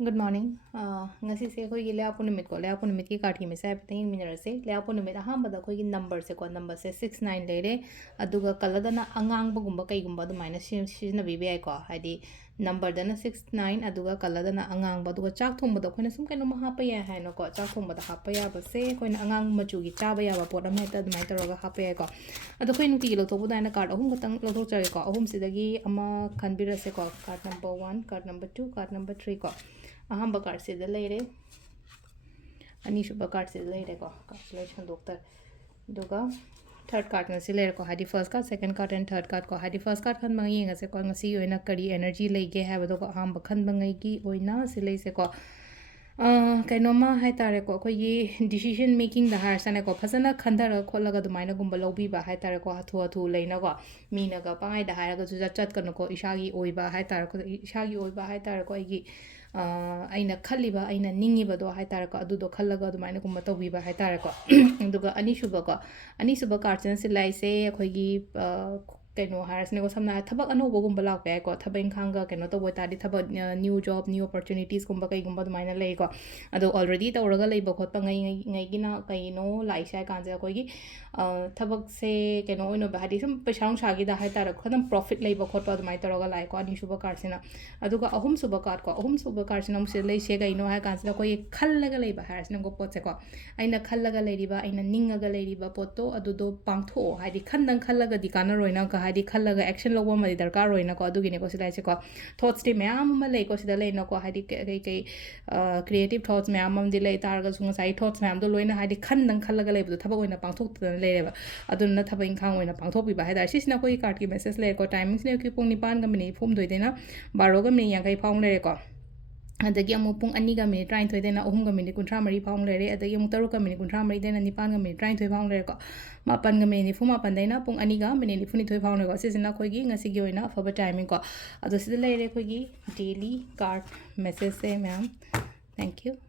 Good morning. Ngasigi akhoi leapu numit ko leapu numit ki kathi me sai patin minarase leapu numit ahambada akhoi number se ko number se 69 lere aduga kaladana angang bagumba kaigumba adumaina sijna bibi ai ko haidi number dana 69 aduga kaladana angang baduga chak thongba akhoi sum kaino ma hapa ya hai no ko chak thongba da hapa ya ba se akhoi angang machu gi chaba ya ba pot ama ta adumai taraga hapa ya ko adu akhoi nuti lo thobu daina card ahum gatang lo thok chage ko ahum sidagi ama khanbirase ko card number 1 card number 2 card number 3 ko ahamba card se leire ani shuba card se leire ko calculation doctor duga third card na se leire ko hadi first card second card and third card ko hadi first card khan ma yenga se ko ngasi oina kari energy leige ha ba ko ahamba khan bangai ki oina se lei se ko kainoma hai tare ko khoi decision making da har sana ko phasana khandara kholaga dumaina gumba lobi ba hai tare ko hathu hathu leina ko mina ga pangai da haraga ju chat kan ko ishagi oiba hai tare ko ishagi oiba hai tare ko igi aina khaliba aina ningiba do hai tare ko adu do khallaga dumaina gumba tobiba hai tare ko duga ani suba carton se lai se khoi gi kaino harasne ko samna thabak anobo gumba lak pe ko thabeng khanga kaino to boi tadi thabak new job new opportunities gumba kai gumba dumaina lei ko ado already tawraga leiba khot pa ngai gina kaino lai sai kan ja ko gi thabak se kaino oino ba hadi sum paisang sagi da hai tar khadam profit leiba khot pa dumai tawraga lai ko ani suba card sina aduga ahum suba card sina muse lei se kaino hai kan sina ko khallaga leiba harasne ko pot se ko aina khallaga leiriba aina ningaga leiriba potto adudo pangtho hadi khandang khallaga dikana roina ka hadi khallaga action lobo ma darkar roina ko adugine ko silai se ko thoughts te myam ma lei ko sida lei no ko hadi kai creative thoughts myam am di lei targa sunga sai thoughts myam do loina hadi khandang khallaga leibu thaba oina pangthok ta leireba adunna thaba inkhang oina pangthok bi ba haida sisina ko card ki message le ko timings ne ki pung 9 ga minute phum doidena 12 ga minute yankai phang le ko adagi amu pung 2 ga minute 33 dena 3 ga minute 33 phang le re adagi amu 3 ga minute 33 dena 9 ga minute 33 phang le ko 8 ga minute 9 dena pung 2 ga minute 92 phang le ko sisina khoi gi ngasi gi oina afaba timing ko ado sida le re khoi gi daily card message se ma'am thank you